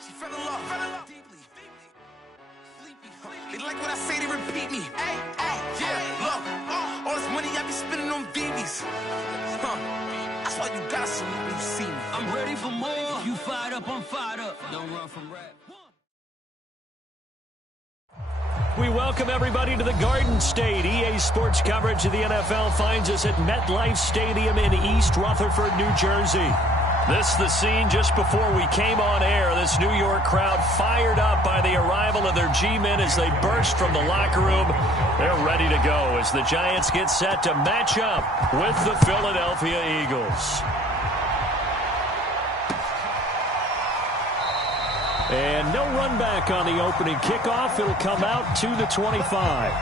She fell in love deeply. Sleepy. They like what I say, they repeat me. Hey, yeah, look. All this money I be spending on BBs. That's why you gotta salute when you see me. I'm ready for more. You fired up, I'm fired up. Don't run from rap. We welcome everybody to the Garden State. EA Sports coverage of the NFL finds us at MetLife Stadium in East Rutherford, New Jersey. This is the scene just before we came on air. This New York crowd fired up by the arrival of their G-men as they burst from the locker room. They're ready to go as the Giants get set to match up with the Philadelphia Eagles. And no run back on the opening kickoff. It'll come out to the 25.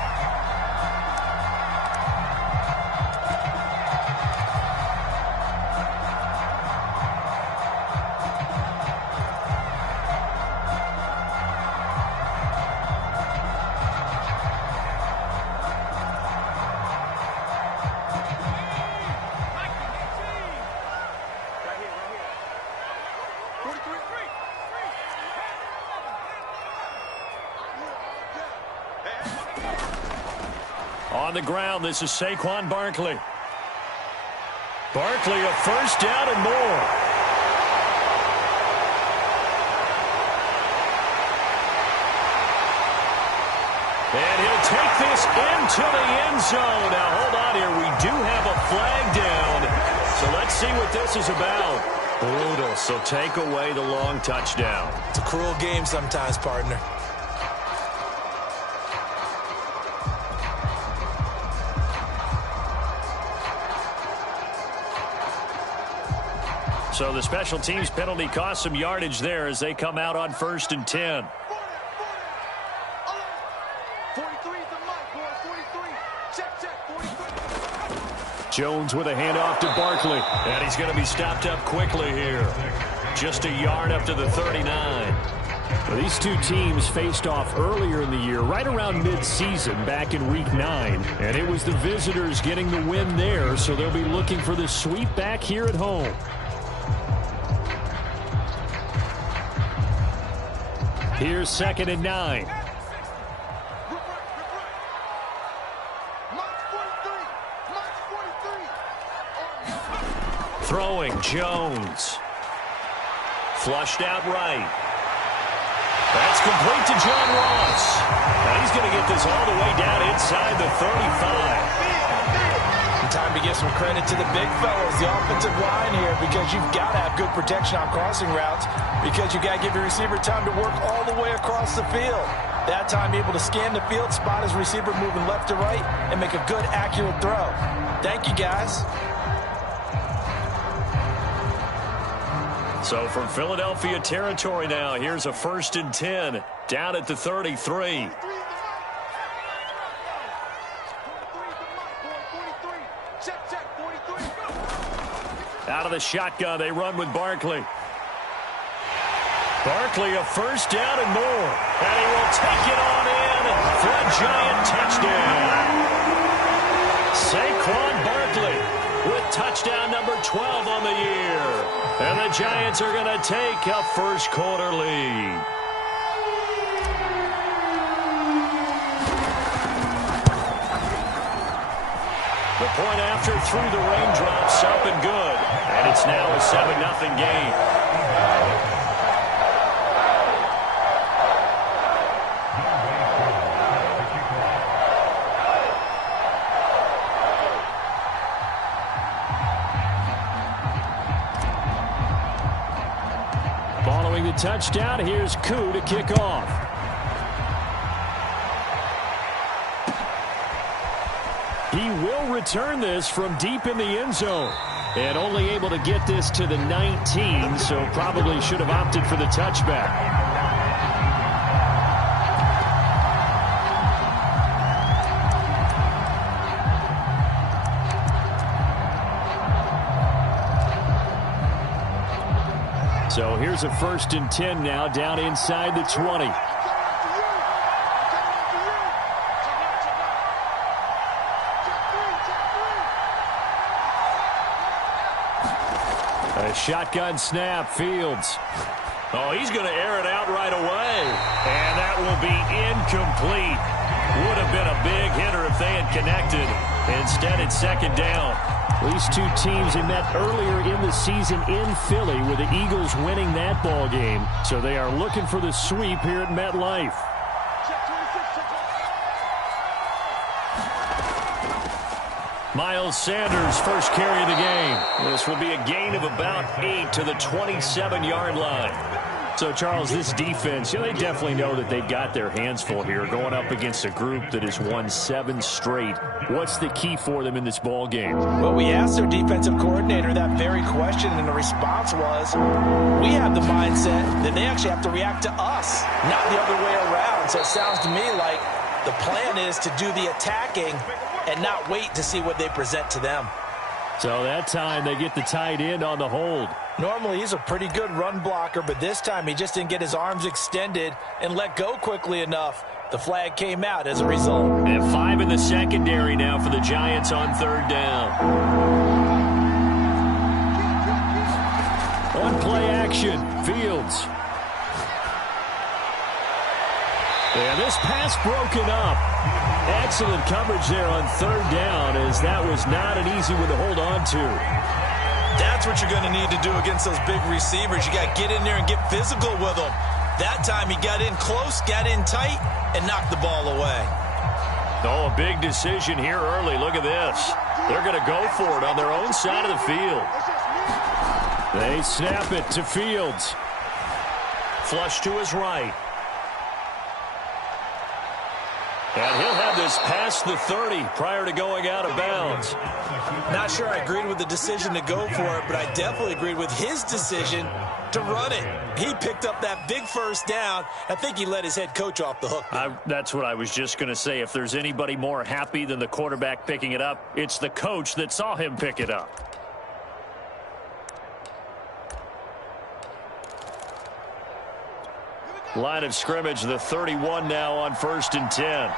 On the ground, this is Saquon Barkley. Barkley, a first down and more. And he'll take this into the end zone. Now, hold on here. We do have a flag down. So let's see what this is about. Brutal. So take away the long touchdown. It's a cruel game sometimes, partner. So the special teams penalty cost some yardage there as they come out on 1st and 10. 43 is the mic, boy. 43. Check, 43. Jones with a handoff to Barkley. And he's going to be stopped up quickly here. Just a yard up to the 39. Well, these two teams faced off earlier in the year, right around mid-season, back in Week 9. And it was the visitors getting the win there, so they'll be looking for the sweep back here at home. Here's 2nd and 9. Throwing, Jones. Flushed out right. That's complete to John Ross. Now he's going to get this all the way down inside the 35. Time to give some credit to the big fellas, the offensive line here, because you've got to have good protection on crossing routes, because you've got to give your receiver time to work all the way across the field. That time able to scan the field, spot his receiver moving left to right, and make a good, accurate throw. Thank you, guys. So from Philadelphia territory now, here's a 1st and 10 down at the 33. Out of the shotgun, they run with Barkley. Barkley, a first down and more. And he will take it on in for a Giant touchdown. Saquon Barkley with touchdown number 12 on the year. And the Giants are going to take a first quarter lead. The point after through the raindrops up and good. And it's now a 7-0 game. Following the touchdown, here's Koo to kick off. He will return this from deep in the end zone. And only able to get this to the 19, so probably should have opted for the touchback. So here's a 1st and 10 now down inside the 20. A shotgun snap, Fields. Oh, he's going to air it out right away. And that will be incomplete. Would have been a big hitter if they had connected. Instead, it's second down. These two teams they met earlier in the season in Philly with the Eagles winning that ball game. So they are looking for the sweep here at MetLife. Miles Sanders, first carry of the game. This will be a gain of about 8 to the 27-yard line. So, Charles, this defense, they definitely know that they've got their hands full here going up against a group that has won 7 straight. What's the key for them in this ball game? Well, we asked their defensive coordinator that very question, and the response was, we have the mindset that they actually have to react to us, not the other way around. So it sounds to me like the plan is to do the attacking and not wait to see what they present to them. So that time they get the tight end on the hold. Normally he's a pretty good run blocker, but this time he just didn't get his arms extended and let go quickly enough. The flag came out as a result. And 5 in the secondary now for the Giants on third down. On play action, Fields. And this pass broken up. Excellent coverage there on third down, as that was not an easy one to hold on to. That's what you're going to need to do against those big receivers. You got to get in there and get physical with them. That time he got in close, got in tight, and knocked the ball away. Oh, a big decision here early. Look at this. They're going to go for it on their own side of the field. They snap it to Fields. Flush to his right. And he'll have this past the 30 prior to going out of bounds. Not sure I agreed with the decision to go for it, but I definitely agreed with his decision to run it. He picked up that big first down. I think he let his head coach off the hook. That's what I was just going to say. If there's anybody more happy than the quarterback picking it up, it's the coach that saw him pick it up. Line of scrimmage, the 31 now on 1st and 10.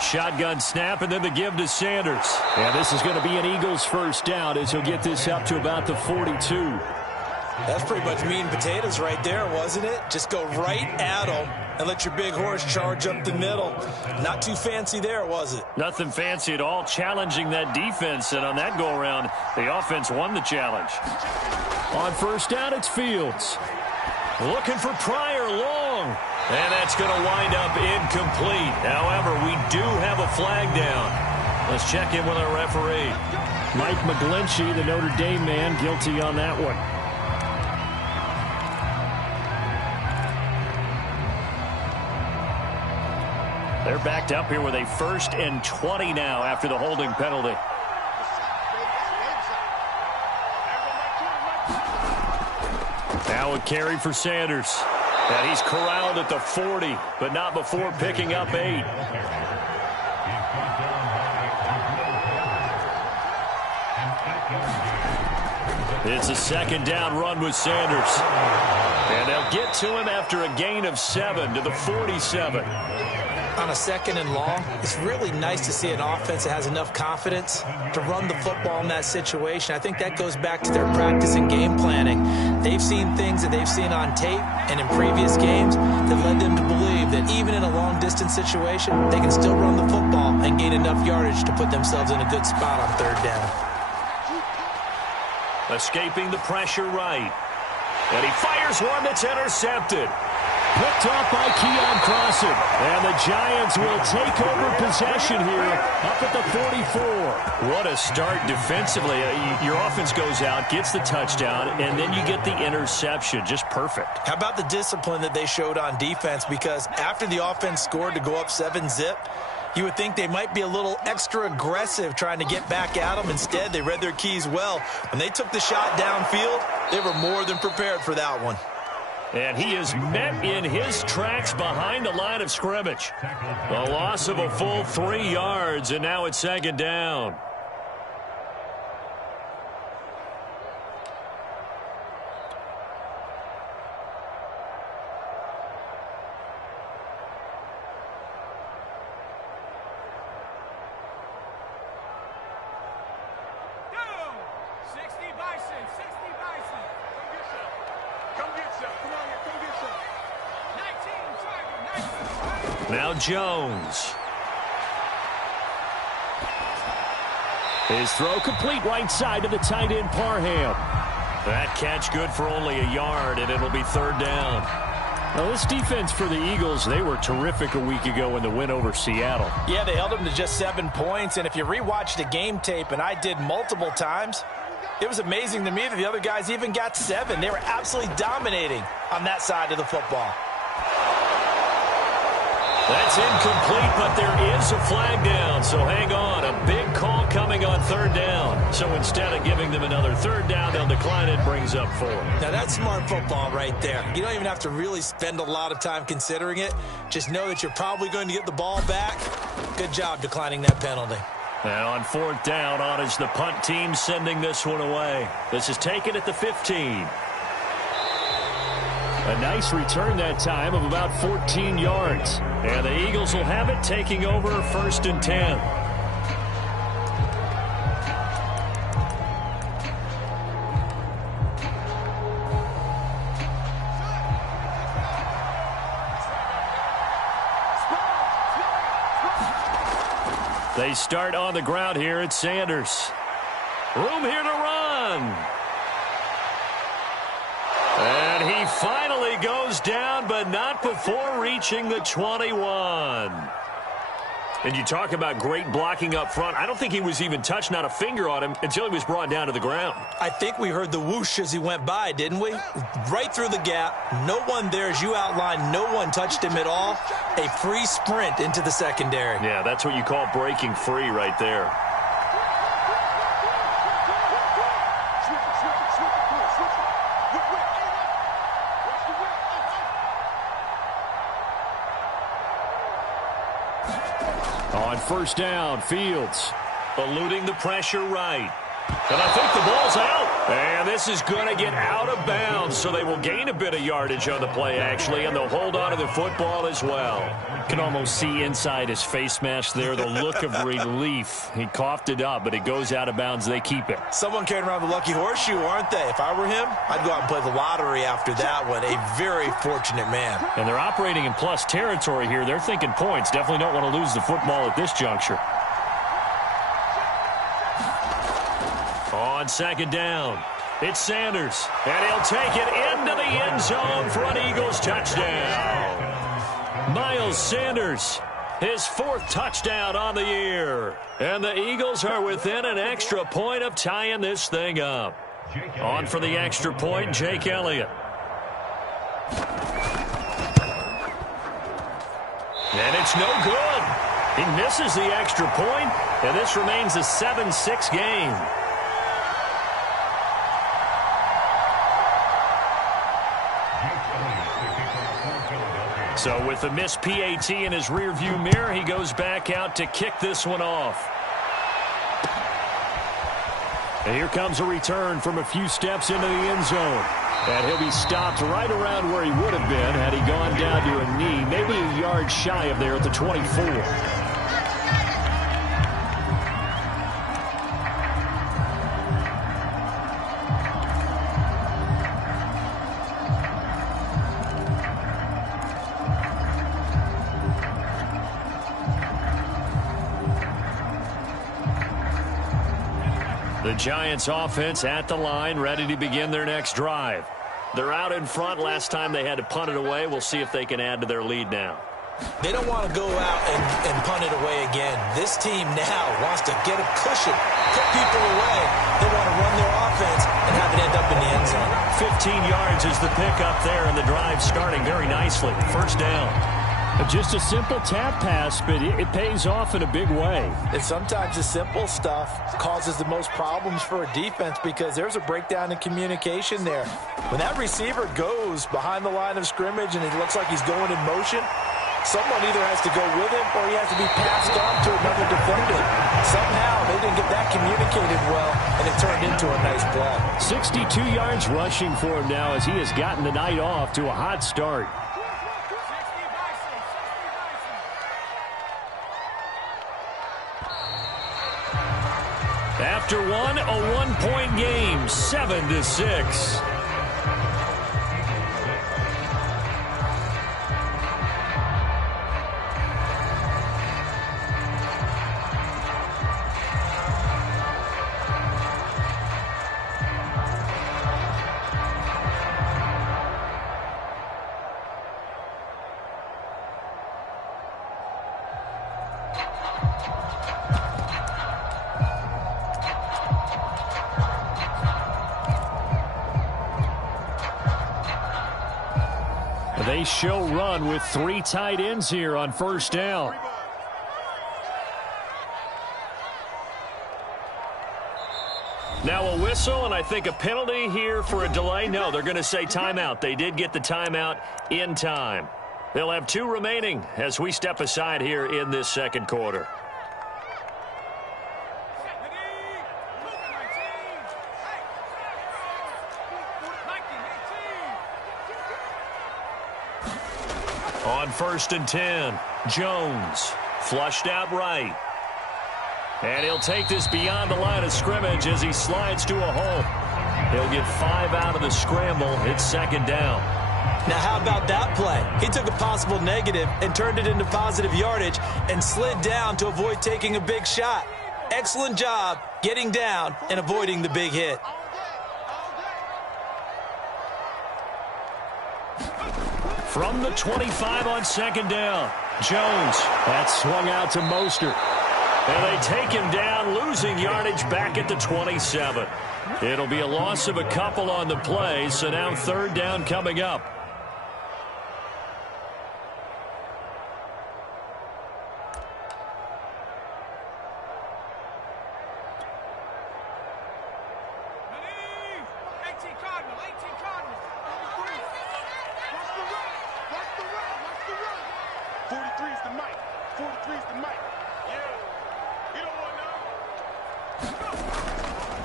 Shotgun snap and then the give to Sanders. And this is going to be an Eagles first down as he'll get this up to about the 42. That's pretty much meat and potatoes right there, wasn't it? Just go right at them and let your big horse charge up the middle. Not too fancy there, was it? Nothing fancy at all, challenging that defense. And on that go-around, the offense won the challenge. On first down, it's Fields. Looking for Pryor long. And that's going to wind up incomplete. However, we do have a flag down. Let's check in with our referee. Mike McGlinchey, the Notre Dame man, guilty on that one. They're backed up here with a 1st and 20 now after the holding penalty. Now a carry for Sanders. And he's corralled at the 40, but not before picking up 8. It's a second down run with Sanders. And they'll get to him after a gain of 7 to the 47. On a 2nd and long, it's really nice to see an offense that has enough confidence to run the football in that situation. I think that goes back to their practice and game planning. They've seen things that they've seen on tape and in previous games that led them to believe that even in a long-distance situation, they can still run the football and gain enough yardage to put themselves in a good spot on 3rd down. Escaping the pressure right. And he fires one that's intercepted. Picked off by Keon Crossen. And the Giants will take over possession here up at the 44. What a start defensively. Your offense goes out, gets the touchdown, and then you get the interception. Just perfect. How about the discipline that they showed on defense? Because after the offense scored to go up 7-zip, you would think they might be a little extra aggressive trying to get back at them. Instead, they read their keys well. When they took the shot downfield, they were more than prepared for that one. And he is met in his tracks behind the line of scrimmage. A loss of a full 3 yards, and now it's 2nd down. Now Jones. His throw complete right side to the tight end Parham. That catch good for only a yard, and it'll be third down. Now, this defense for the Eagles, they were terrific a week ago in the win over Seattle. Yeah, they held them to just 7 points, and if you rewatch the game tape, and I did multiple times, it was amazing to me that the other guys even got 7. They were absolutely dominating on that side of the football. That's incomplete, but there is a flag down, so hang on. A big call coming on third down. So instead of giving them another third down, they'll decline it, brings up 4. Now, that's smart football right there. You don't even have to really spend a lot of time considering it. Just know that you're probably going to get the ball back. Good job declining that penalty. And on fourth down, on is the punt team sending this one away. This is taken at the 15. A nice return that time of about 14 yards. And the Eagles will have it, taking over 1st and 10. They start on the ground here at Sanders. Room here to run. And he finally goes down, but not before reaching the 21. And you talk about great blocking up front. I don't think he was even touched, not a finger on him, until he was brought down to the ground. I think we heard the whoosh as he went by, didn't we? Right through the gap. No one there, as you outlined. No one touched him at all. A free sprint into the secondary. Yeah, that's what you call breaking free right there. On first down, Fields eluding the pressure right. And I think the ball's out. And this is going to get out of bounds, so they will gain a bit of yardage on the play, actually, and they'll hold on to the football as well. You can almost see inside his face mask there the look of relief. He coughed it up, but it goes out of bounds. They keep it. Someone carrying around the lucky horseshoe, aren't they? If I were him, I'd go out and play the lottery after that one. A very fortunate man. And they're operating in plus territory here. They're thinking points. Definitely don't want to lose the football at this juncture. On second down, it's Sanders, and he'll take it into the end zone for an Eagles touchdown. Miles Sanders, his 4th touchdown on the year. And the Eagles are within an extra point of tying this thing up. On for the extra point, Jake Elliott. And it's no good. He misses the extra point, and this remains a 7-6 game. So with the missed PAT in his rearview mirror, he goes back out to kick this one off. And here comes a return from a few steps into the end zone. And he'll be stopped right around where he would have been had he gone down to a knee, maybe a yard shy of there at the 24. The Giants offense at the line, ready to begin their next drive. They're out in front. Last time they had to punt it away. We'll see if they can add to their lead now. They don't want to go out and punt it away again. This team now wants to get a cushion, put people away. They want to run their offense and have it end up in the end zone. 15 yards is the pickup there, and the drive starting very nicely. First down. Just a simple tap pass, but it pays off in a big way. And sometimes the simple stuff causes the most problems for a defense because there's a breakdown in communication there. When that receiver goes behind the line of scrimmage and it looks like he's going in motion, someone either has to go with him or he has to be passed on to another defender. Somehow they didn't get that communicated well, and it turned into a nice play. 62 yards rushing for him now as he has gotten the night off to a hot start. After one, a one-point game, 7-6. They show run with 3 tight ends here on first down. Now a whistle, and I think a penalty here for a delay. No, they're going to say timeout. They did get the timeout in time. They'll have 2 remaining as we step aside here in this second quarter. On 1st and 10, Jones flushed out right. And he'll take this beyond the line of scrimmage as he slides to a hole. He'll get 5 out of the scramble. It's second down. Now, how about that play? He took a possible negative and turned it into positive yardage and slid down to avoid taking a big shot. Excellent job getting down and avoiding the big hit. From the 25 on second down, Jones. That's swung out to Mostert. And they take him down, losing yardage back at the 27. It'll be a loss of a couple on the play, so now third down coming up.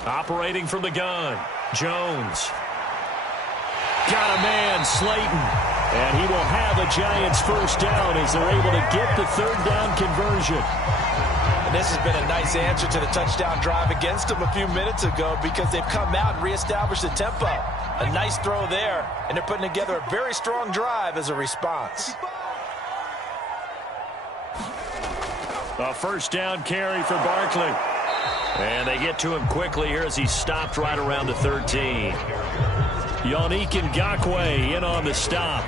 Operating from the gun, Jones. Got a man, Slayton. And he will have a Giants first down as they're able to get the third down conversion. And this has been a nice answer to the touchdown drive against them a few minutes ago because they've come out and reestablished the tempo. A nice throw there, and they're putting together a very strong drive as a response. A first down carry for Barkley. And they get to him quickly here as he stopped right around the 13. Yannick Ngakoue in on the stop.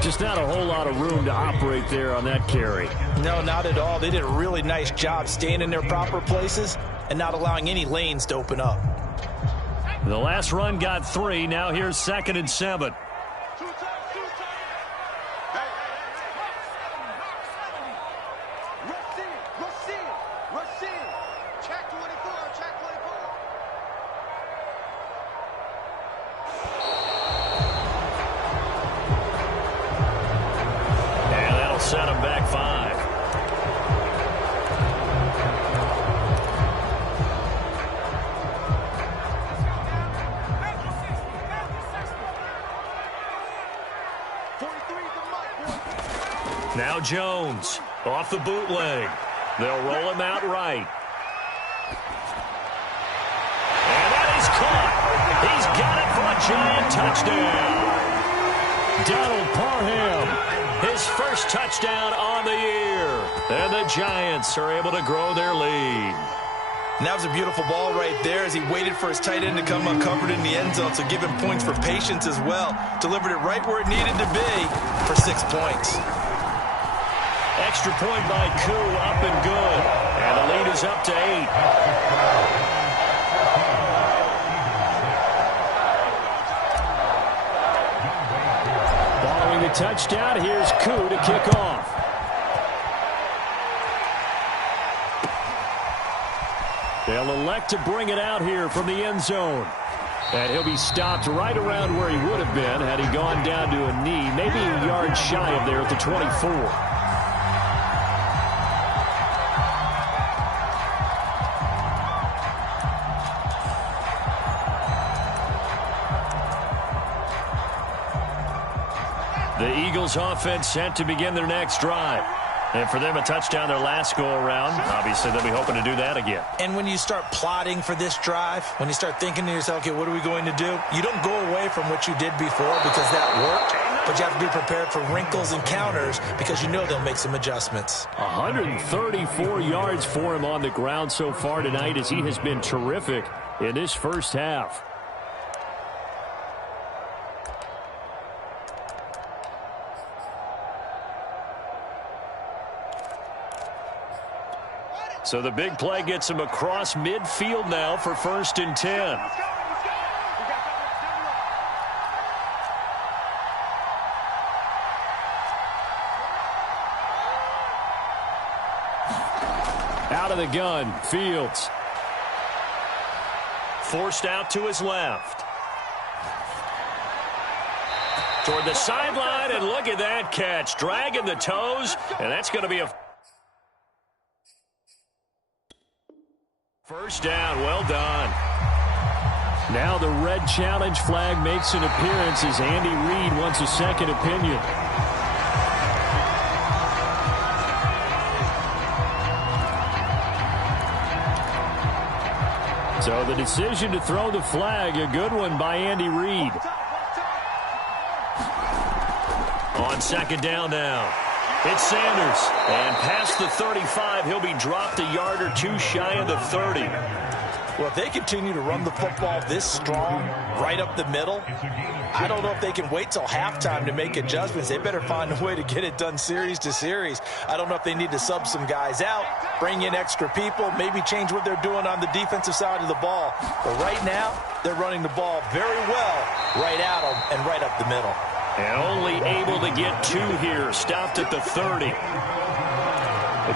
Just not a whole lot of room to operate there on that carry. No, not at all. They did a really nice job staying in their proper places and not allowing any lanes to open up. The last run got 3. Now here's 2nd and 7. Set him back 5. Now Jones off the bootleg. They'll roll him out right. And that is caught. He's got it for a Giant touchdown. Donald Parham. His first touchdown on the year. And the Giants are able to grow their lead. And that was a beautiful ball right there as he waited for his tight end to come uncovered in the end zone, so give him points for patience as well. Delivered it right where it needed to be for 6 points. Extra point by Koo, up and good. And the lead is up to 8. The touchdown. Here's Koo to kick off. They'll elect to bring it out here from the end zone. And he'll be stopped right around where he would have been had he gone down to a knee, maybe a yard shy of there at the 24. The Eagles offense set to begin their next drive. And for them, a touchdown their last go-around. Obviously, they'll be hoping to do that again. And when you start plotting for this drive, when you start thinking to yourself, okay, what are we going to do? You don't go away from what you did before because that worked. But you have to be prepared for wrinkles and counters because you know they'll make some adjustments. 134 yards for him on the ground so far tonight as he has been terrific in this first half. So the big play gets him across midfield now for 1st and 10. Out of the gun, Fields. Forced out to his left. Toward the sideline, and look at that catch. Dragging the toes, and that's going to be a first down. Well done. Now the red challenge flag makes an appearance as Andy Reid wants a second opinion. So the decision to throw the flag, a good one by Andy Reid. On second down now, it's Sanders. And past the 35, he'll be dropped a yard or two shy of the 30. Well, if they continue to run the football this strong, right up the middle, I don't know if they can wait till halftime to make adjustments. They better find a way to get it done series to series. I don't know if they need to sub some guys out, bring in extra people, maybe change what they're doing on the defensive side of the ball. But right now, they're running the ball very well right at them and right up the middle. And only able to get two here, stopped at the 30.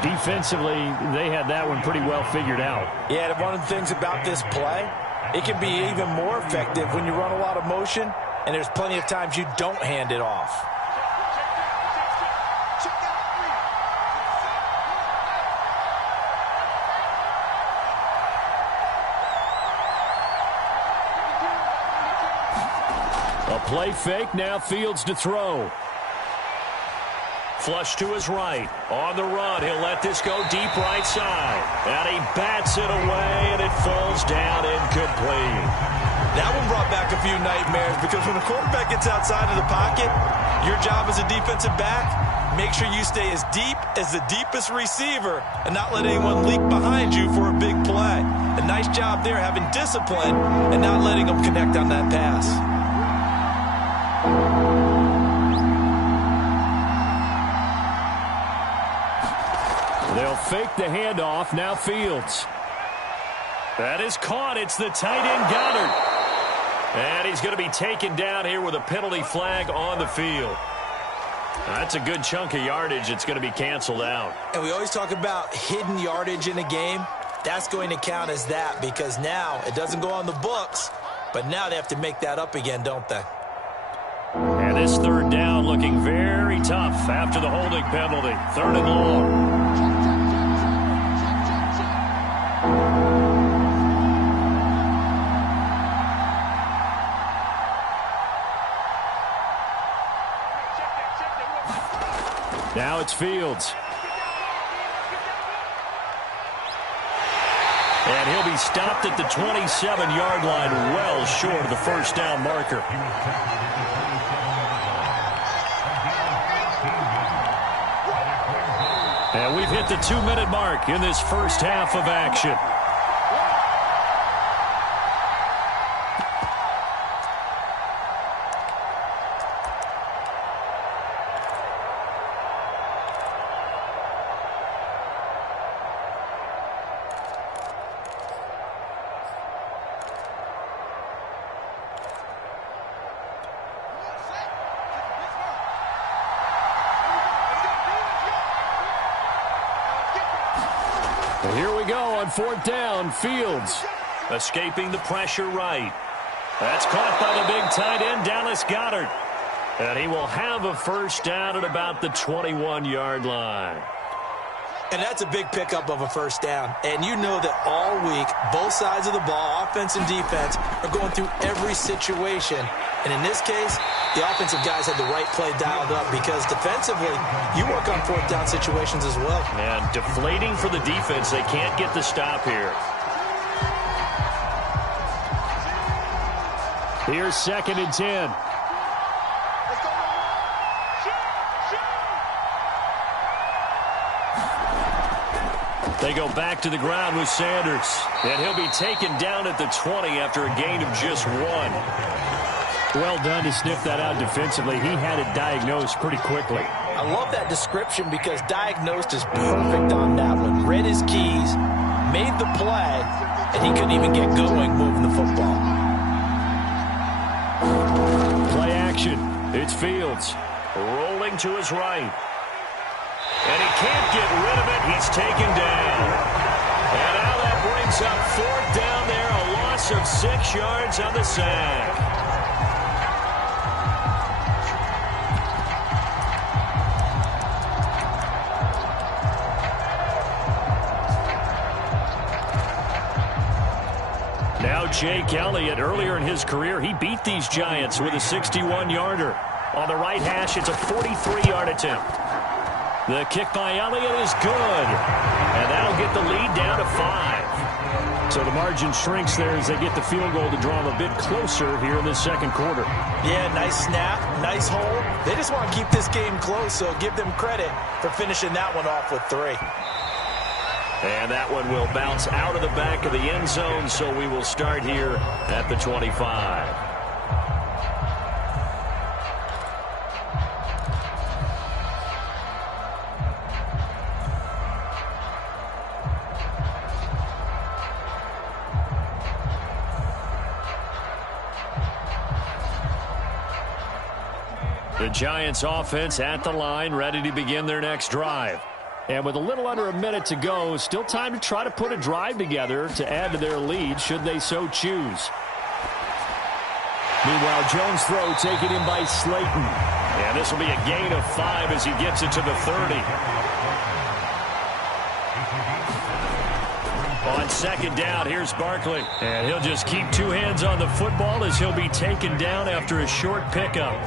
Defensively, they had that one pretty well figured out. Yeah, and one of the things about this play, it can be even more effective when you run a lot of motion, and there's plenty of times you don't hand it off. A play fake, now Fields to throw. Flush to his right. On the run, he'll let this go deep right side. And he bats it away, and it falls down incomplete. That one brought back a few nightmares because when the quarterback gets outside of the pocket, your job as a defensive back, make sure you stay as deep as the deepest receiver and not let anyone leak behind you for a big play. A nice job there having discipline and not letting them connect on that pass. They'll fake the handoff. Now Fields. That is caught. It's the tight end Goddard. And he's going to be taken down here with a penalty flag on the field. That's a good chunk of yardage. It's going to be canceled out. And we always talk about hidden yardage in a game. That's going to count as that because now it doesn't go on the books, but now they have to make that up again, don't they? And this third down looking very tough after the holding penalty. Third and long. Now it's Fields. And he'll be stopped at the 27-yard line, well short of the first down marker. And we've hit the 2-minute mark in this first half of action. Here we go on fourth down. Fields escaping the pressure right. That's caught by the big tight end, Dallas Goedert. And he will have a first down at about the 21-yard line. And that's a big pickup of a first down. And you know that all week, both sides of the ball, offense and defense, are going through every situation. And in this case, the offensive guys had the right play dialed up because defensively, you work on fourth down situations as well. And deflating for the defense. They can't get the stop here. Here's second and 10. They go back to the ground with Sanders. And he'll be taken down at the 20 after a gain of just 1. Well done to sniff that out defensively. He had it diagnosed pretty quickly. I love that description because diagnosed is perfect on that one. Read his keys, made the play, and he couldn't even get going moving the football. Play action. It's Fields. Rolling to his right. And he can't get rid of it. He's taken down. brings up 4th down there, a loss of 6 yards on the sack. Now Jake Elliott, earlier in his career, he beat these Giants with a 61-yarder. On the right hash, it's a 43-yard attempt. The kick by Elliott is good. And that'll get the lead down to 5. So the margin shrinks there as they get the field goal to draw them a bit closer here in the second quarter. Yeah, nice snap, nice hold. They just want to keep this game close, so give them credit for finishing that one off with 3. And that one will bounce out of the back of the end zone, so we will start here at the 25. The Giants offense at the line, ready to begin their next drive. And with a little under a minute to go, still time to try to put a drive together to add to their lead should they so choose. Meanwhile, Jones' throw taken in by Slayton. And this will be a gain of 5 as he gets it to the 30. On second down, here's Barkley. And he'll just keep 2 hands on the football as he'll be taken down after a short pickup.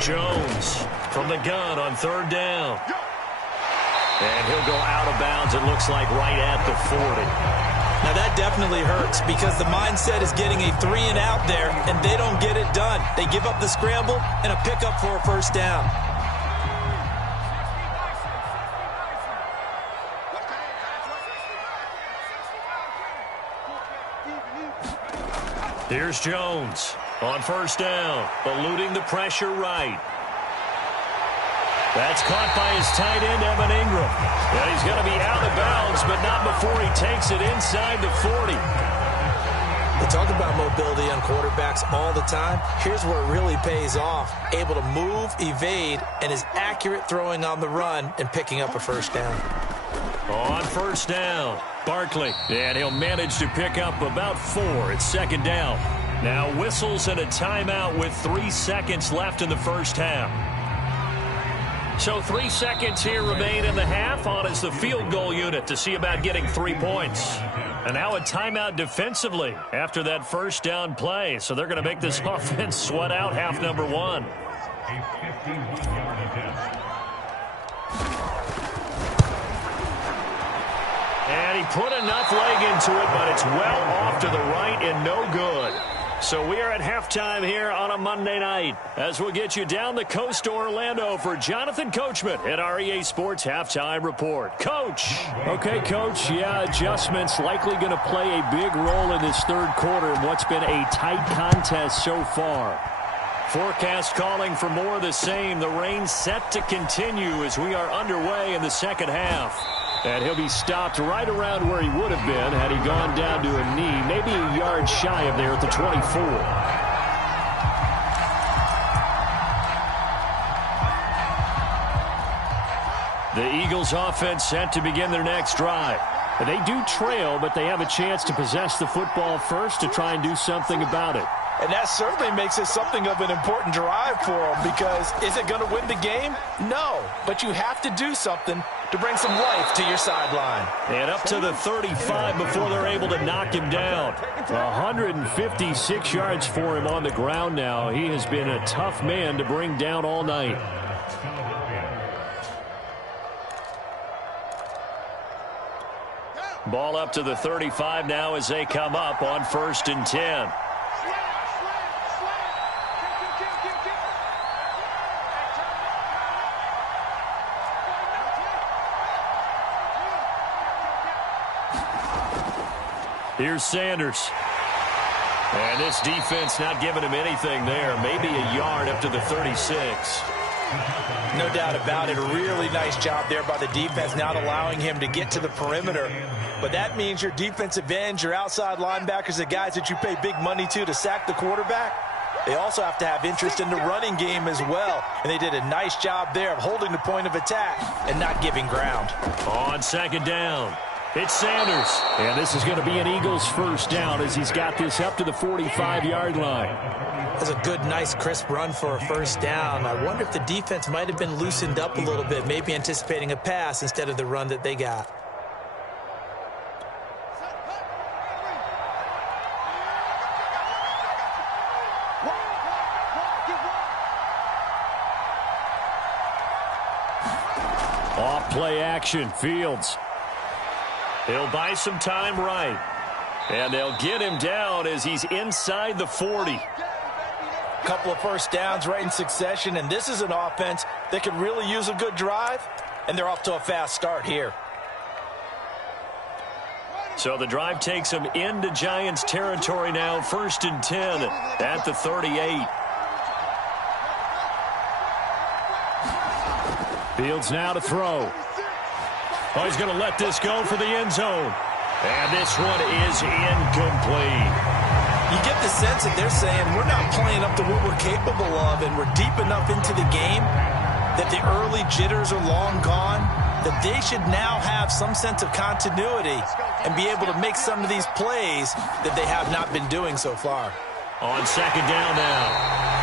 Jones from the gun on 3rd down. And he'll go out of bounds, it looks like, right at the 40. Now that definitely hurts because the mindset is getting a 3 and out there, and they don't get it done. They give up the scramble and a pickup for a 1st down. Here's Jones on 1st down, eluding the pressure right. That's caught by his tight end, Evan Ingram. And he's going to be out of bounds, but not before he takes it inside the 40. They talk about mobility on quarterbacks all the time. Here's where it really pays off. Able to move, evade, and is accurate throwing on the run and picking up a 1st down. On 1st down, Barkley. And he'll manage to pick up about 4. It's 2nd down. Now whistles and a timeout with 3 seconds left in the 1st half. So 3 seconds here remain in the half. On is the field goal unit to see about getting 3 points. And now a timeout defensively after that 1st down play. So they're going to make this offense sweat out half number 1. And he put enough leg into it, but it's well off to the right and no good. So we are at halftime here on a Monday night as we'll get you down the coast to Orlando for Jonathan Coachman at our EA Sports Halftime Report. Coach. Okay, Coach. Yeah, adjustments likely going to play a big role in this 3rd quarter in what's been a tight contest so far. Forecast calling for more of the same. The rain set to continue as we are underway in the 2nd half. And he'll be stopped right around where he would have been had he gone down to a knee, maybe a yard shy of there at the 24. The Eagles offense set to begin their next drive. They do trail, but they have a chance to possess the football first to try and do something about it. And that certainly makes it something of an important drive for them because is it going to win the game? No, but you have to do something to bring some life to your sideline. And up to the 35 before they're able to knock him down. 156 yards for him on the ground now. He has been a tough man to bring down all night. Ball up to the 35 now as they come up on 1st and 10. Here's Sanders. And this defense not giving him anything there. Maybe a yard up to the 36. No doubt about it. A really nice job there by the defense, not allowing him to get to the perimeter. But that means your defensive ends, your outside linebackers, the guys that you pay big money to sack the quarterback, They also have to have interest in the running game as well. And they did a nice job there of holding the point of attack and not giving ground. On second down, it's Sanders. And this is going to be an Eagles first down as he's got this up to the 45-yard line. That's a good, nice, crisp run for a first down. I wonder if the defense might have been loosened up a little bit, maybe anticipating a pass instead of the run that they got. Off play action, Fields. He'll buy some time right. And they'll get him down as he's inside the 40. Couple of first downs right in succession, and this is an offense that could really use a good drive, and they're off to a fast start here. So the drive takes them into Giants territory now, 1st and 10 at the 38. Fields now to throw. Oh, he's going to let this go for the end zone. And this one is incomplete. You get the sense that they're saying we're not playing up to what we're capable of, and we're deep enough into the game that the early jitters are long gone, that they should now have some sense of continuity and be able to make some of these plays that they have not been doing so far. On second down now,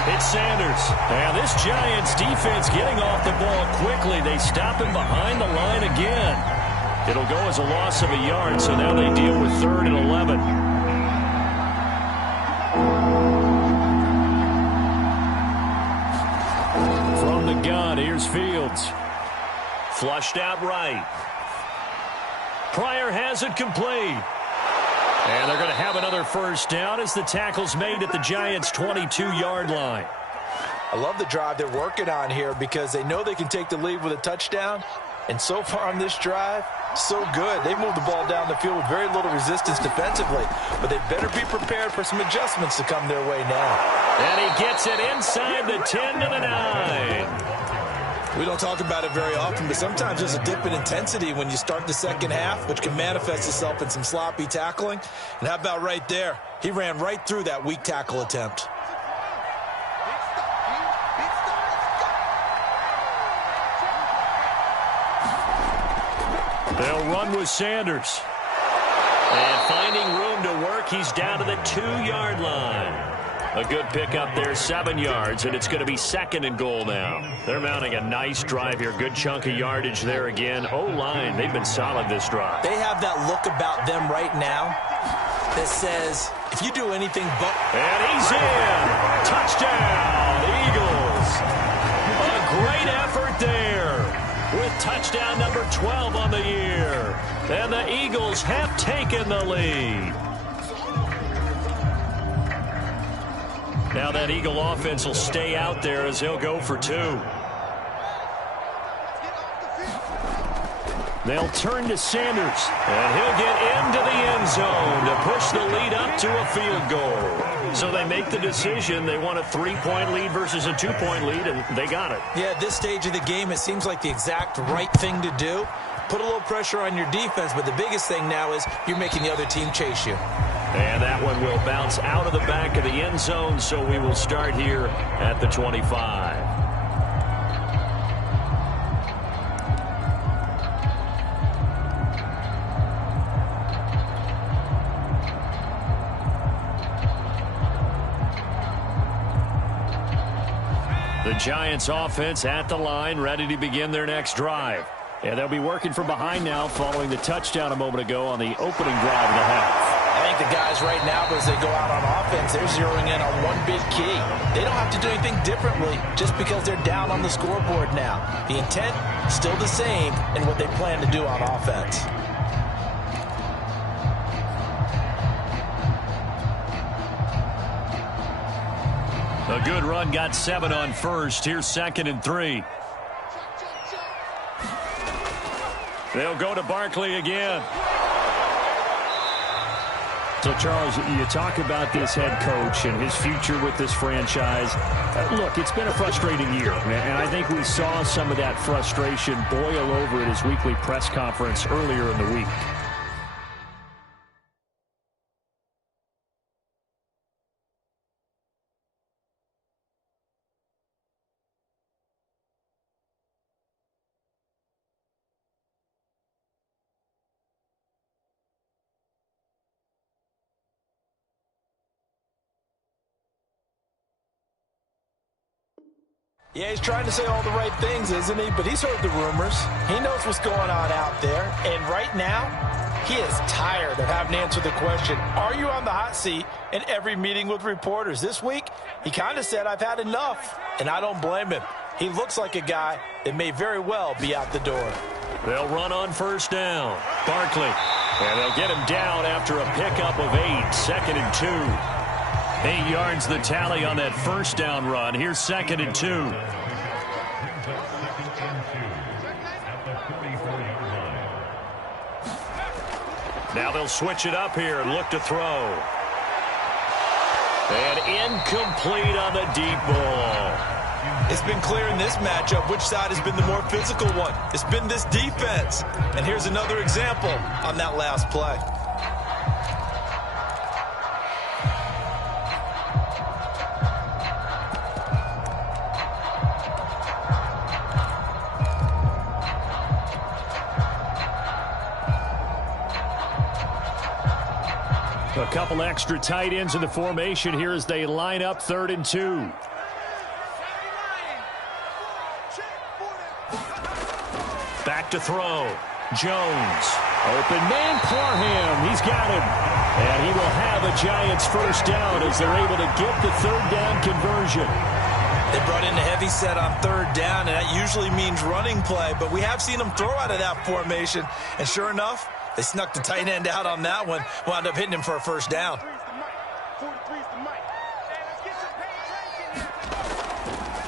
it's Sanders. And this Giants defense getting off the ball quickly. They stop him behind the line again. It'll go as a loss of a yard, so now they deal with 3rd and 11. From the gun, here's Fields. Flushed out right. Pryor has it complete. And they're going to have another first down as the tackle's made at the Giants' 22-yard line. I love the drive they're working on here because they know they can take the lead with a touchdown. And so far on this drive, so good. They moved the ball down the field with very little resistance defensively. But they better be prepared for some adjustments to come their way now. And he gets it inside the 10 to the 9. We don't talk about it very often, but sometimes there's a dip in intensity when you start the second half, which can manifest itself in some sloppy tackling. And how about right there? He ran right through that weak tackle attempt. They'll run with Sanders. And finding room to work, he's down to the 2-yard line. A good pickup there, 7 yards, and it's going to be 2nd and goal now. They're mounting a nice drive here. Good chunk of yardage there again. O-line, they've been solid this drive. They have that look about them right now that says, if you do anything but... And he's in! Touchdown, Eagles! A great effort there with touchdown number 12 on the year. And the Eagles have taken the lead. Now that Eagle offense will stay out there as they'll go for 2. They'll turn to Sanders, and he'll get into the end zone to push the lead up to a field goal. So they make the decision. They want a 3-point lead versus a 2-point lead, and they got it. Yeah, at this stage of the game, it seems like the exact right thing to do. Put a little pressure on your defense, but the biggest thing now is you're making the other team chase you. And that one will bounce out of the back of the end zone, so we will start here at the 25. The Giants offense at the line, ready to begin their next drive. And they'll be working from behind now following the touchdown a moment ago on the opening drive of the half. I think the guys right now, as they go out on offense, they're zeroing in on one big key. They don't have to do anything differently just because they're down on the scoreboard now. The intent, still the same in what they plan to do on offense. A good run, got 7 on first. Here's 2nd and 3. They'll go to Barkley again. So, Charles, you talk about this head coach and his future with this franchise. Look, it's been a frustrating year, and I think we saw some of that frustration boil over at his weekly press conference earlier in the week. Yeah, he's trying to say all the right things, isn't he? But he's heard the rumors. He knows what's going on out there. And right now, he is tired of having to answer the question, are you on the hot seat, in every meeting with reporters. This week, he kind of said, I've had enough. And I don't blame him. He looks like a guy that may very well be out the door. They'll run on first down. Barkley. And they'll get him down after a pickup of 8. 2nd and 2. 8 yards the tally on that first down run. Here's 2nd and 2. Now they'll switch it up here and look to throw. And incomplete on the deep ball. It's been clear in this matchup which side has been the more physical one. It's been this defense. And here's another example on that last play. A couple extra tight ends in the formation here as they line up 3rd and 2. Back to throw. Jones. Open man, Parham. He's got him. And he will have a Giants first down as they're able to get the 3rd down conversion. They brought in a heavy set on 3rd down, and that usually means running play. But we have seen them throw out of that formation. And sure enough, they snuck the tight end out on that one. Wound up hitting him for a first down.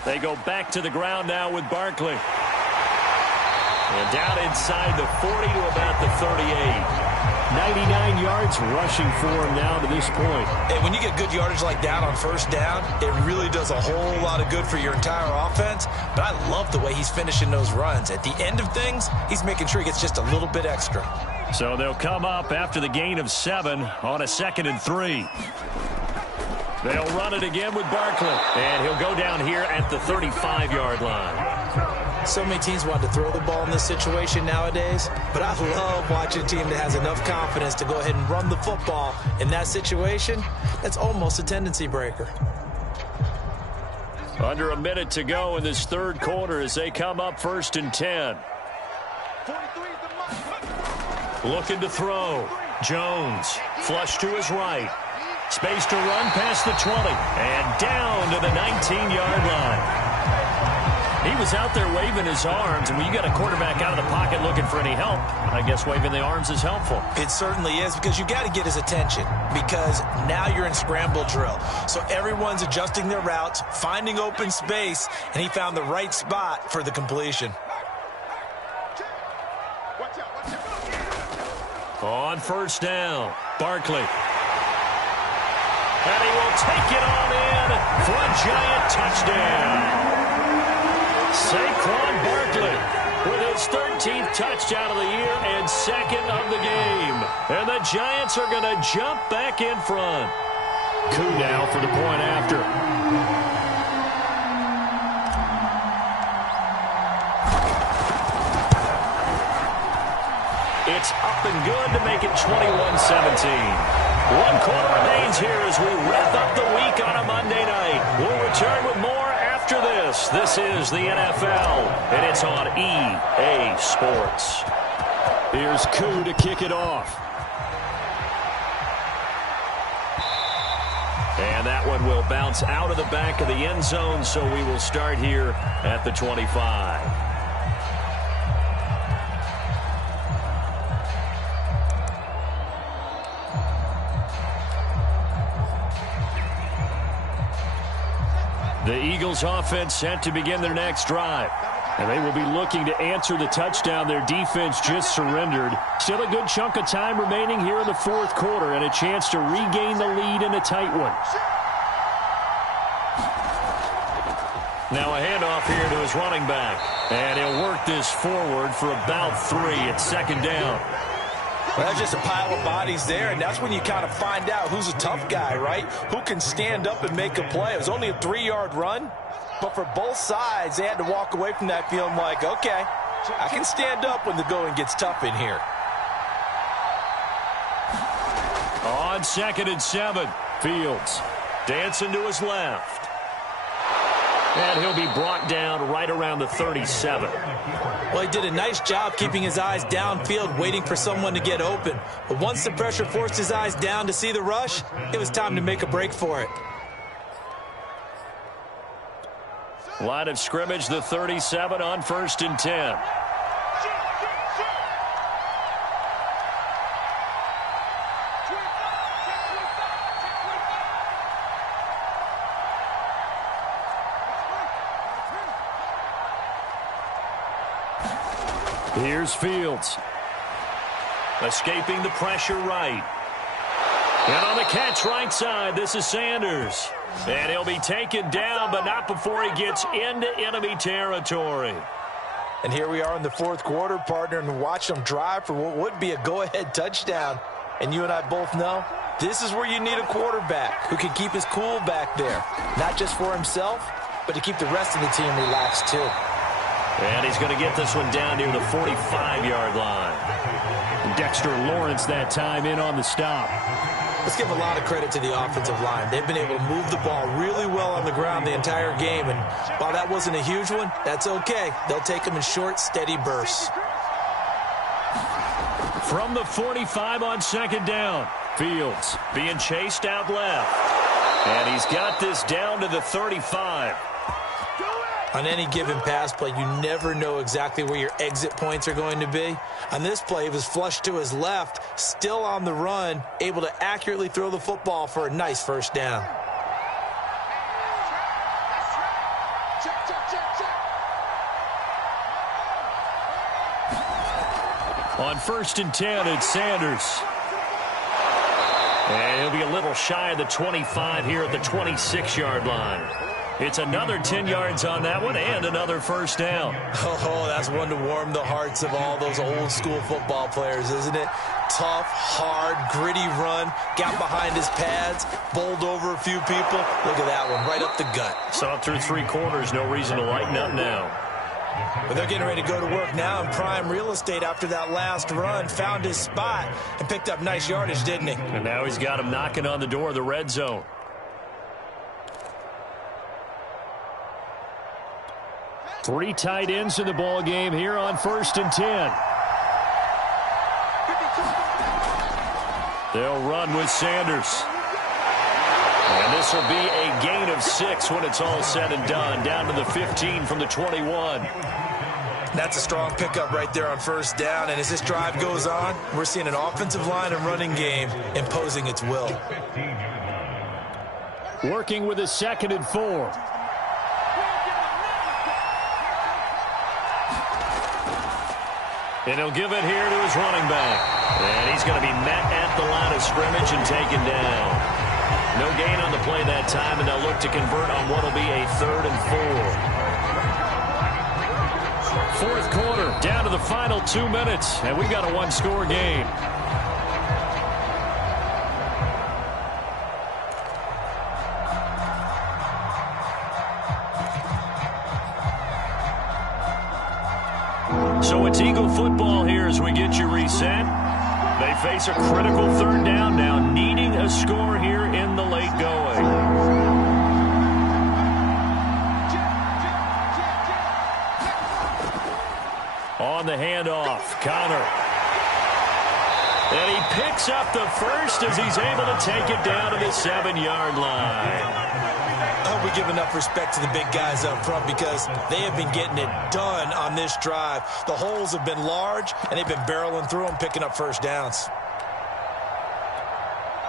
They go back to the ground now with Barkley. And down inside the 40 to about the 38. 99 yards rushing for him now to this point. And when you get good yardage like that on first down, it really does a whole lot of good for your entire offense. But I love the way he's finishing those runs. At the end of things, he's making sure he gets just a little bit extra. So they'll come up after the gain of 7 on a 2nd and 3. They'll run it again with Barkley. And he'll go down here at the 35-yard line. So many teams want to throw the ball in this situation nowadays, but I love watching a team that has enough confidence to go ahead and run the football in that situation. That's almost a tendency breaker. Under a minute to go in this 3rd quarter as they come up 1st and 10. Looking to throw. Jones. Flush to his right. Space to run past the 20. And down to the 19-yard line. He was out there waving his arms, and when you got a quarterback out of the pocket looking for any help, I guess waving the arms is helpful. It certainly is, because you got to get his attention, because now you're in scramble drill. So everyone's adjusting their routes, finding open space, and he found the right spot for the completion. On first down, Barkley. And he will take it on in for a Giant touchdown. Saquon Barkley with his 13th touchdown of the year and 2nd of the game. And the Giants are going to jump back in front. Koo now for the point after. It's up and good to make it 21-17. 1 quarter remains here as we wrap up the week on a Monday night. We'll return with more after this. This is the NFL, and it's on EA Sports. Here's Koo to kick it off. And that one will bounce out of the back of the end zone, so we will start here at the 25. The Eagles offense set to begin their next drive. And they will be looking to answer the touchdown their defense just surrendered. Still a good chunk of time remaining here in the 4th quarter and a chance to regain the lead in a tight one. Now a handoff here to his running back. And he'll work this forward for about 3 at 2nd down. Well, that's just a pile of bodies there, and that's when you kind of find out who's a tough guy, right? Who can stand up and make a play. It was only a 3-yard run, but for both sides, they had to walk away from that feeling like, okay, I can stand up when the going gets tough in here. On 2nd and 7, Fields dancing to his left. And he'll be brought down right around the 37. Well, he did a nice job keeping his eyes downfield, waiting for someone to get open. But once the pressure forced his eyes down to see the rush, it was time to make a break for it. Line of scrimmage, the 37 on 1st and 10. Here's Fields. Escaping the pressure right. And on the catch right side, this is Sanders. And he'll be taken down, but not before he gets into enemy territory. And here we are in the 4th quarter, partner, and watch them drive for what would be a go-ahead touchdown. And you and I both know this is where you need a quarterback who can keep his cool back there. Not just for himself, but to keep the rest of the team relaxed too. And he's going to get this one down near the 45-yard line. Dexter Lawrence that time in on the stop. Let's give a lot of credit to the offensive line. They've been able to move the ball really well on the ground the entire game. And while that wasn't a huge one, that's okay. They'll take them in short, steady bursts. From the 45 on 2nd down, Fields being chased out left. And he's got this down to the 35. On any given pass play, you never know exactly where your exit points are going to be. On this play, he was flushed to his left, still on the run, able to accurately throw the football for a nice 1st down. On 1st and 10, it's Sanders. And he'll be a little shy of the 25 here at the 26-yard line. It's another 10 yards on that one and another 1st down. Oh, that's one to warm the hearts of all those old school football players, isn't it? Tough, hard, gritty run, got behind his pads, bowled over a few people. Look at that one, right up the gut. Saw through 3 quarters, no reason to lighten up now. But they're getting ready to go to work now in prime real estate after that last run. Found his spot and picked up nice yardage, didn't he? And now he's got him knocking on the door of the red zone. Three tight ends in the ball game here on 1st and 10. They'll run with Sanders. And this will be a gain of 6 when it's all said and done. Down to the 15 from the 21. That's a strong pickup right there on 1st down. And as this drive goes on, we're seeing an offensive line and running game imposing its will. Working with a 2nd and 4. And he'll give it here to his running back. And he's going to be met at the line of scrimmage and taken down. No gain on the play that time, and they'll look to convert on what will be a 3rd and 4. 4th quarter, down to the final 2 minutes, and we've got a 1-score game. So it's Eagle football here as we get you reset. They face a critical 3rd down now, needing a score here in the late going. On the handoff, Connor. And he picks up the first as he's able to take it down to the 7-yard line. I hope we give enough respect to the big guys up front because they have been getting it done on this drive. The holes have been large, and they've been barreling through them, picking up 1st downs.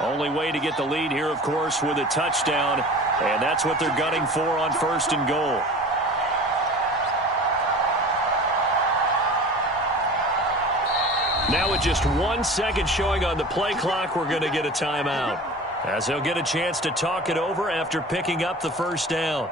Only way to get the lead here, of course, with a touchdown, and that's what they're gunning for on 1st and goal. Now with just 1 second showing on the play clock, we're going to get a timeout, as they'll get a chance to talk it over after picking up the 1st down.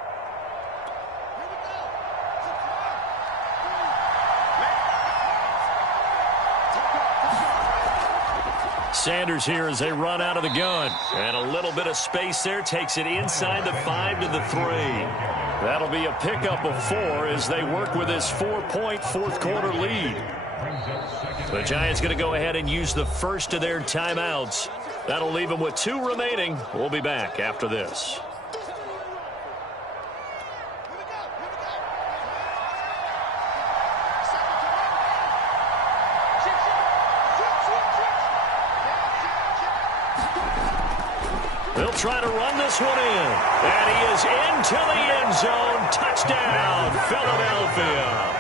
Sanders here as they run out of the gun. And a little bit of space there takes it inside the 5 to the 3. That'll be a pickup of 4 as they work with this 4-point 4th quarter lead. The Giants going to go ahead and use the first of their timeouts. That'll leave them with 2 remaining. We'll be back after this. They'll try to run this one in. And he is into the end zone. Touchdown, Philadelphia.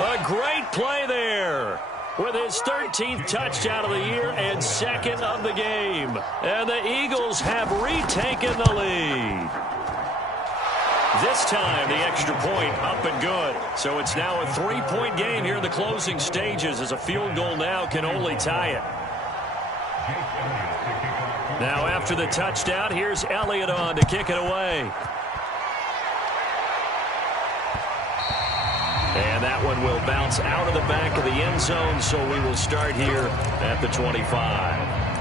A great play there with his 13th touchdown of the year and second of the game. And the Eagles have retaken the lead. This time, the extra point up and good. So it's now a 3-point game here in the closing stages, as a field goal now can only tie it. Now after the touchdown, here's Elliott on to kick it away. And that one will bounce out of the back of the end zone, so we will start here at the 25.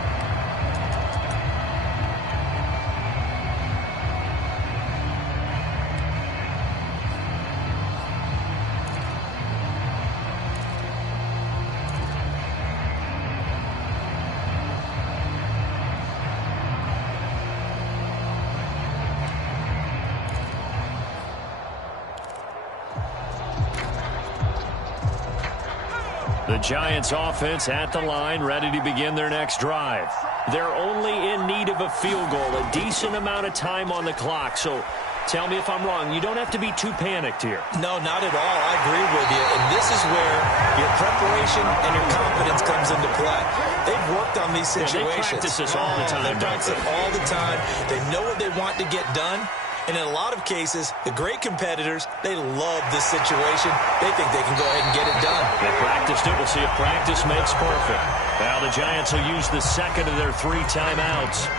The Giants offense at the line, ready to begin their next drive. They're only in need of a field goal, a decent amount of time on the clock. So tell me if I'm wrong. You don't have to be too panicked here. No, not at all. I agree with you. And this is where your preparation and your confidence comes into play. They've worked on these situations. They practice this all the time. They practice it all the time. They know what they want to get done. And in a lot of cases, the great competitors, they love this situation. They think they can go ahead and get it done. They practiced it. We'll see if practice makes perfect. Now the Giants will use the second of their 3 timeouts,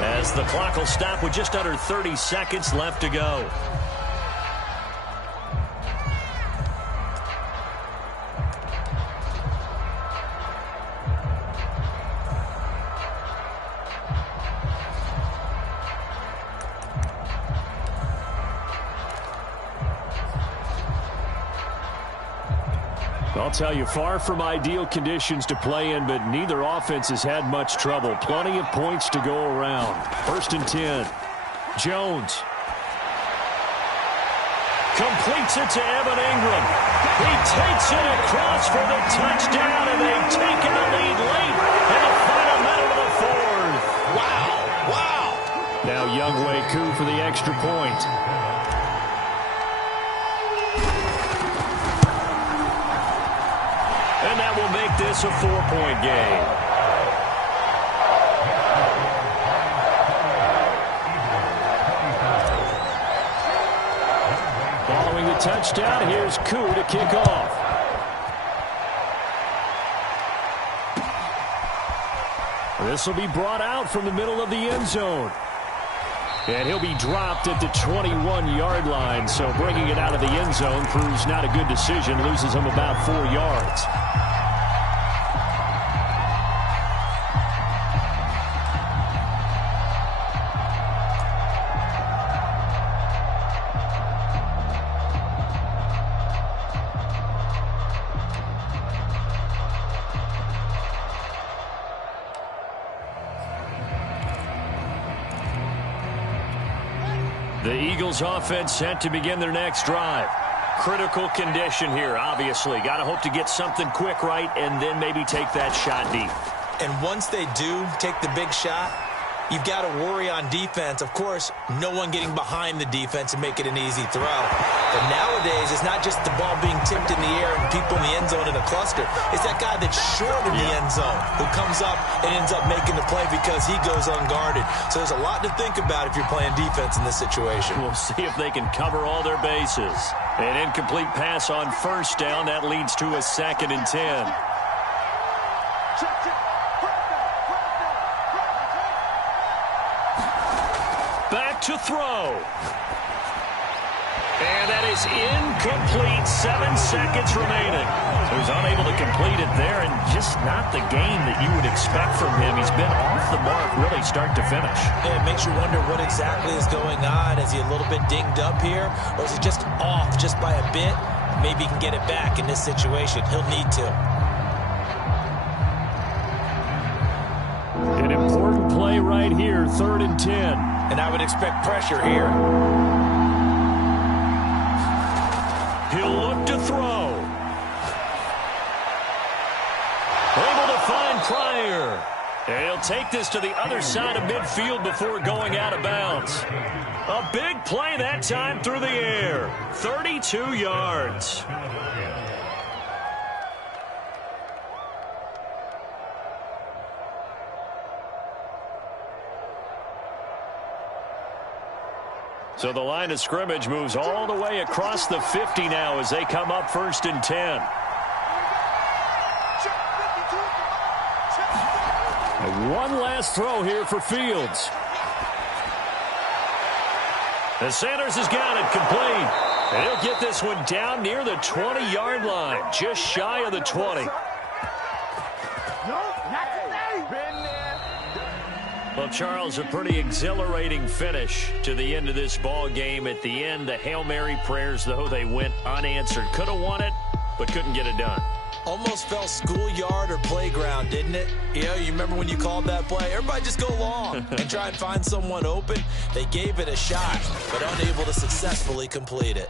as the clock will stop with just under 30 seconds left to go. I'll tell you, far from ideal conditions to play in, but neither offense has had much trouble. Plenty of points to go around. 1st and 10. Jones completes it to Evan Ingram. He takes it across for the touchdown, and they've taken the lead late in the final minute of the 4th. Wow. Now Younghoe Koo for the extra point. And that will make this a 4-point game. Following the touchdown, here's Koo to kick off. This will be brought out from the middle of the end zone. And he'll be dropped at the 21-yard line, so bringing it out of the end zone proves not a good decision, loses him about 4 yards. The Eagles offense set to begin their next drive. Critical condition here, obviously. Got to hope to get something quick right and then maybe take that shot deep. And once they do take the big shot, you've got to worry on defense. Of course, no one getting behind the defense and make it an easy throw. But nowadays, it's not just the ball being tipped in the air and people in the end zone in a cluster. It's that guy that's short in the end zone who comes up and ends up making the play because he goes unguarded. So there's a lot to think about if you're playing defense in this situation. We'll see if they can cover all their bases. An incomplete pass on 1st down. That leads to a 2nd and 10. Back to throw. And that is incomplete. 7 seconds remaining. So he's unable to complete it there, and just not the game that you would expect from him. He's been off the mark really start to finish. Yeah, it makes you wonder what exactly is going on. Is he a little bit dinged up here, or is he just off just by a bit? Maybe he can get it back in this situation. He'll need to. An important play right here, 3rd and 10. And I would expect pressure here. He'll look to throw. Able to find Pryor. And he'll take this to the other side of midfield before going out of bounds. A big play that time through the air. 32 yards. So the line of scrimmage moves all the way across the 50 now as they come up 1st and 10. And one last throw here for Fields. And Sanders has got it complete. And he'll get this one down near the 20-yard line, just shy of the 20. Well, Charles, a pretty exhilarating finish to the end of this ball game. At the end, the Hail Mary prayers, though, they went unanswered. Could have won it, but couldn't get it done. Almost felt schoolyard or playground, didn't it? You know, you remember when you called that play? Everybody just go long and try and find someone open. They gave it a shot, but unable to successfully complete it.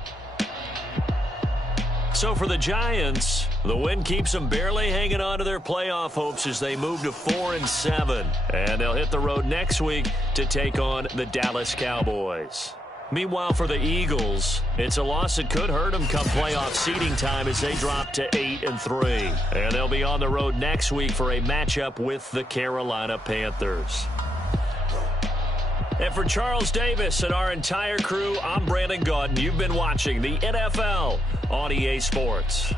So for the Giants, the win keeps them barely hanging on to their playoff hopes as they move to 4-7. And they'll hit the road next week to take on the Dallas Cowboys. Meanwhile, for the Eagles, it's a loss that could hurt them come playoff seeding time as they drop to 8-3. And they'll be on the road next week for a matchup with the Carolina Panthers. And for Charles Davis and our entire crew, I'm Brandon Gaudin. You've been watching the NFL on EA Sports.